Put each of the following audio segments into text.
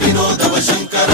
వినోదవ శంకర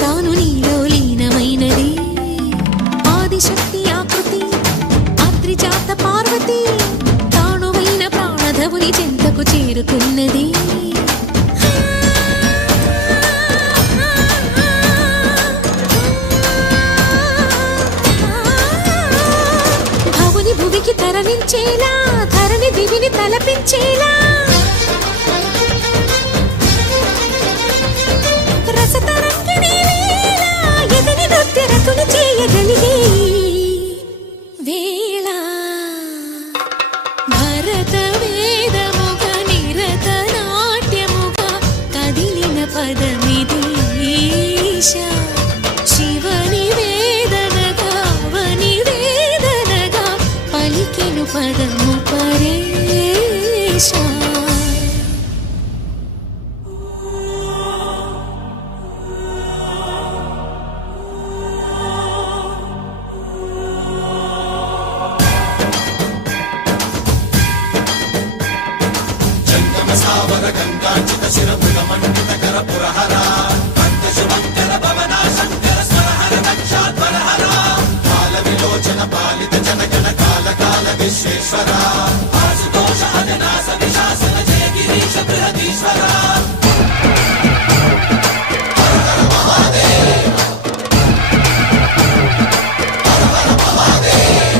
తాను నీలో లీనమైనది ఆదిశక్తి ఆకృతి అత్రిజాత పార్వతి తానువైన ప్రాణధవుని చెంతకు చేరుకున్నది భవుని భువికి తరలించేలా ధరణి దివిని తలపించేలా చేయగలిగే వేళ భరత వేదముగ నిరత నాట్యముగ కదిలిన పదమిది ఈశా శివని వేదనగా వని వేదనగా పలికెను పదము పరేశా గంగాచిత శిరముల మండిత కర పురహర పంచశుభంకర భవన శంకర స్వరహర దక్షాధ్వరహర కాల విలోచన పాలిత జనగణ కాల కాల విశ్వేశ్వర ఆశుతోష అజనాస విశాసన జయ గిరీశ బృహదీశ్వర హర హర మహాదేవ హర హర మహాదేవ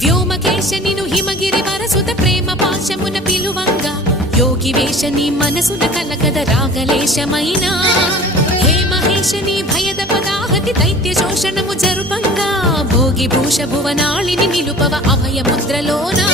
వ్యోమకేశనిను హిమగిరి వరసుత ప్రేమ పాశమున పిలువంగా యోగి వేషని మనసున కలకద రాగలేశమైన హే మహేశని భయద పదాహతి దైత్య శోషణము జరుపంగా భోగి భూష భువనాళిని నిలుపవ అభయ ముద్రలోనా